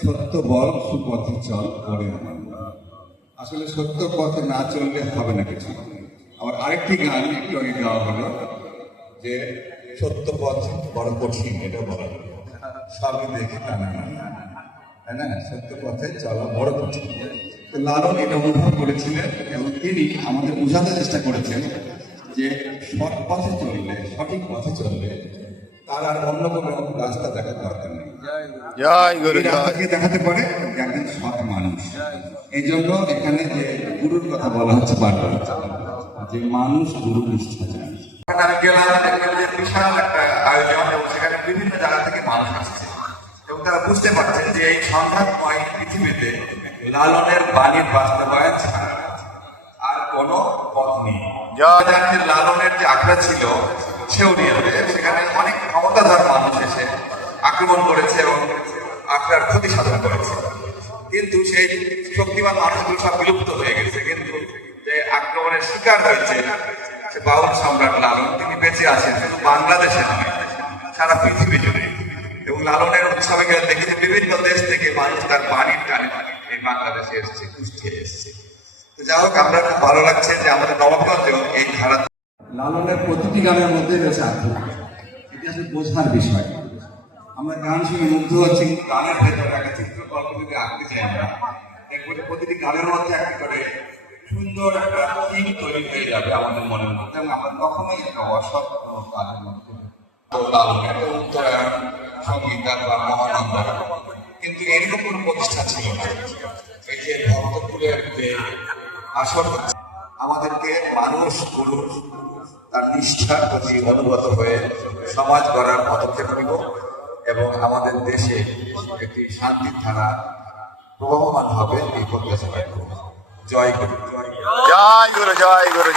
সত্য বল সুপথে চল করে আসলে সত্য পথে না চললে হবে না কিছু। আবার আরেকটি গান একটু আগে গাওয়া হলো যে সত্য পথ বড় কঠিন, এটা বলা হলো সবই দেখে টানা তাই না, সত্য পথে চলা বড় কঠিন। তো লালন এটা অনুভব করেছিলেন এবং তিনি আমাদের বোঝাতে চেষ্টা করেছেন যে সৎ পথে চললে, সঠিক পথে চললে তার আর অন্য কোনো রাস্তা দেখার দরকার নেই। রাস্তাকে দেখাতে পারে একজন সৎ মানুষ। এই জন্য এখানে যে গুরুর কথা বলা হচ্ছে বারবার, যে মানুষ গুরু নিষ্ঠা চায়। আমি গেলাম, দেখলাম যে বিশাল একটা আয়োজন এবং সেখানে বিভিন্ন জায়গা থেকে মানুষ আসছে এবং তারা বুঝতে পারছেন যে এই সংঘাতময় পৃথিবীতে লালনের বাণীর বাস্তবায়ন ছাড়া আর কোনো পথ নেই। লালনের যে আখড়া ছিল ছেউরিয়াতে, সেখানে অনেক ক্ষমতাধর মানুষ এসে আক্রমণ করেছে এবং আখড়ার ক্ষতি সাধন করেছে, কিন্তু সেই শক্তিমান মানুষগুলো সব বিলুপ্ত হয়ে গেছে। কিন্তু যে আক্রমণের শিকার হয়েছে সে বাউল সম্রাট লালন, তিনি বেঁচে আছেন শুধু বাংলাদেশে নয়, সারা পৃথিবী জুড়ে। এবং লালনের উৎসবে গেলে দেখেছি বিভিন্ন দেশ থেকে মানুষ তার বাণীর টানে এই বাংলাদেশে এসছে, কুষ্টিয়ায় এসছে। তো যাই হোক, আমরা খুব ভালো লাগছে যে আমাদের নবাবগঞ্জেও এই ধারা। লালনের প্রতিটি গানের মধ্যে রয়েছে আত্মা, এটি আসলে বোঝার বিষয়। আমরা গান শুনে মুগ্ধ হচ্ছি, কিন্তু গানের ভেতরে একটা চিত্রকল্প যদি আঁকতে চাই আমরা, এরপরে প্রতিটি গানের মধ্যে একটা করে সুন্দর একটা থিম তৈরি হয়ে যাবে আমাদের মনের মধ্যে, এবং আমরা কখনোই একটা অসৎ কোনো কাজের মধ্যে লালনের উত্তরায়ণ, সঙ্গীতা বা মহানন্দ, কিন্তু এরকম কোনো প্রতিষ্ঠা ছিল না। এই যে ভক্তপুরের যে আসর হচ্ছে, আমাদেরকে মানুষ গুরুর তার নিষ্ঠার প্রতি অনুগত হয়ে সমাজ গড়ার পদক্ষেপ নিব এবং আমাদের দেশে একটি শান্তির ধারা প্রবাহমান হবে এই প্রত্যাশা রাখব। জয় গুরু, জয় গুরু, জয় গুরু, জয় গুরু।